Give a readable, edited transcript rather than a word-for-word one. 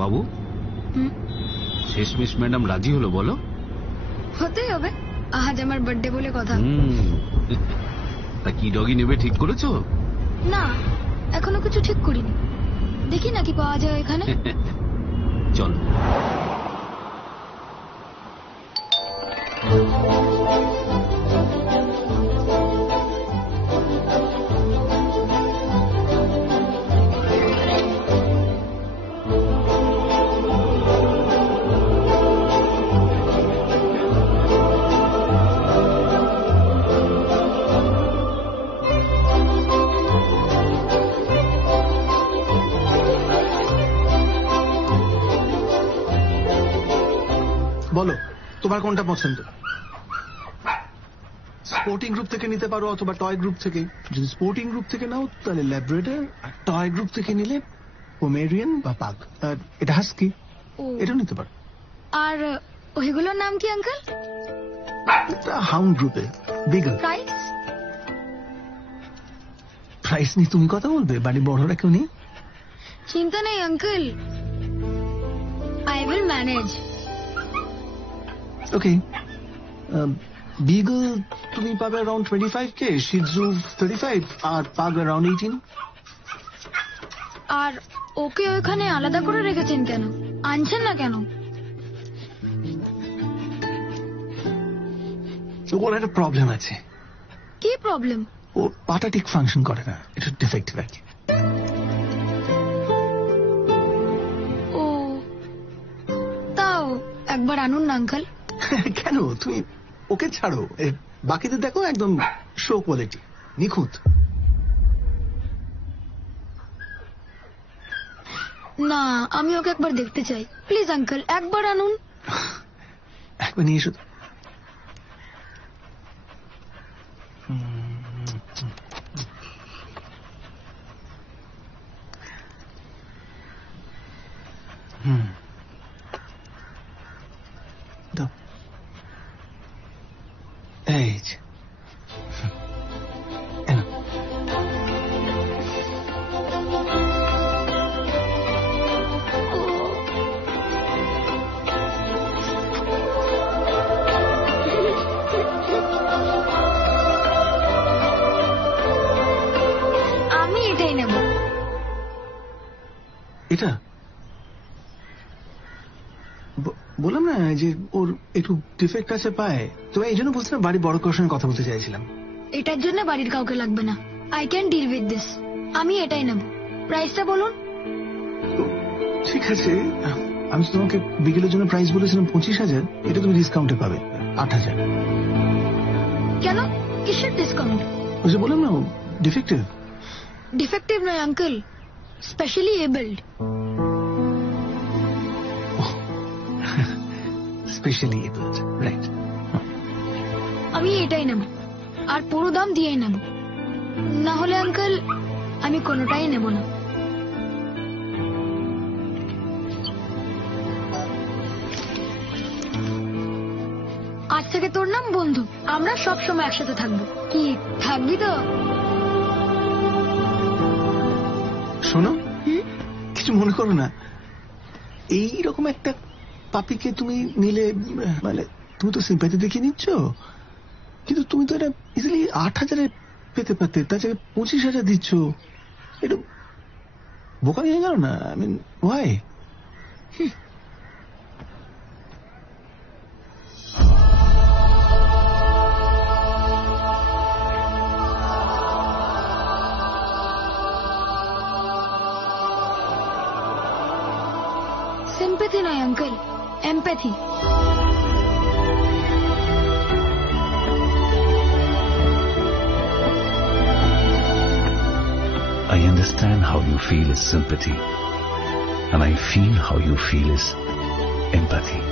বাবু, শেষমেশ ম্যাডাম রাজি হলো বলো? হতেই হবে, আজ আমার বার্থডে বলে কথা। তা কি ডগি নেবে ঠিক করেছো? না, এখনো কিছু ঠিক করিনি, দেখি না কি পাওয়া যায় এখানে। চল। বলো তোমার কোনটা পছন্দ? স্পোর্টিং গ্রুপ থেকে নিতে পারো অথবা টয় গ্রুপ থেকে। যদি স্পোর্টিং গ্রুপ থেকে নাও তাহলে ল্যাব্রাডর, আর টয় গ্রুপ থেকে নিলে পোমেরিয়ান বা পাগ। আর এটা হাস্কি, এটাও নিতে পারো। আর ওইগুলোর নাম কি আঙ্কেল? এটা হাউন্ড গ্রুপে, বিগল। প্রাইস? প্রাইস নিয়ে তুমি কথা বলবে, বাড়ি বড়রা কেউ নেই। চিন্তা নেই uncle, I will manage. Okay, Beagle তুমি পাবে অ্যারাউন্ড 25K, শিজু 35, আর পাগ অ্যারাউন্ড 18। আর ওকে ওখানে আলাদা করে রেখেছেন কেন? আনছেন না কেন? ওর একটা প্রবলেম আছে। কি প্রবলেম? ওর পাটা ঠিক ফাংশন করে না, এটা ডিফেক্টিভ আর কি। ও, তাও একবার আনুন না আঙ্কেল। কেন? তুমি ওকে ছাড়ো, বাকিদের দেখো একদম শো কোয়ালিটি, নিখুঁত। না, আমি ওকে একবার দেখতে চাই, প্লিজ আঙ্কেল, একবার আনুন। একবার নিয়ে এসো। দাও, এই যে। আমি এটাই নেব। এটা বললাম না যে ওর একটু ডিফেক্ট আছে পায়ে, তো এই জন্য বলছিলাম বাড়ি বড় কারোর সঙ্গে কথা বলতে চাইছিলাম। এটার জন্য বাড়ির কাউকে লাগবে না, I can deal with this. আমি এটাই নেব। প্রাইসটা বলুন। ঠিক আছে, আমি তো তোমাকে বিকেলের জন্য প্রাইস বলেছিলাম 25,000, এটা তুমি ডিসকাউন্টে পাবে 8,000। কেন? কিসের ডিসকাউন্ট? ওই যে বললাম না ডিফেক্টিভ। ডিফেক্টিভ নয় uncle, specially abled. Specially abled, right. আমি এটাই নেব, আর পুরো দাম দিয়েই নেব। না হলে আঙ্কেল আমি কোনোটাই নেব না। আজ থেকে তোর নাম বন্ধু, আমরা সব সময় একসাথে থাকবো। কি থাকবি তো? শোনো, কিছু মনে করো না, এইরকম একটা পাপিকে তুমি নিলে, মানে তুমি তো সিম্প্যাথি দেখিয়ে নিচ্ছ, কিন্তু তুমি তো এটা ইজিলি 8,000-এ পেতে পারতে, তার জায়গায় 25,000 দিচ্ছ। এটা বোকা হয়ে গেল না? I mean why? সিম্প্যাথি নয় uncle, empathy. I understand how you feel is sympathy, and I feel how you feel is empathy.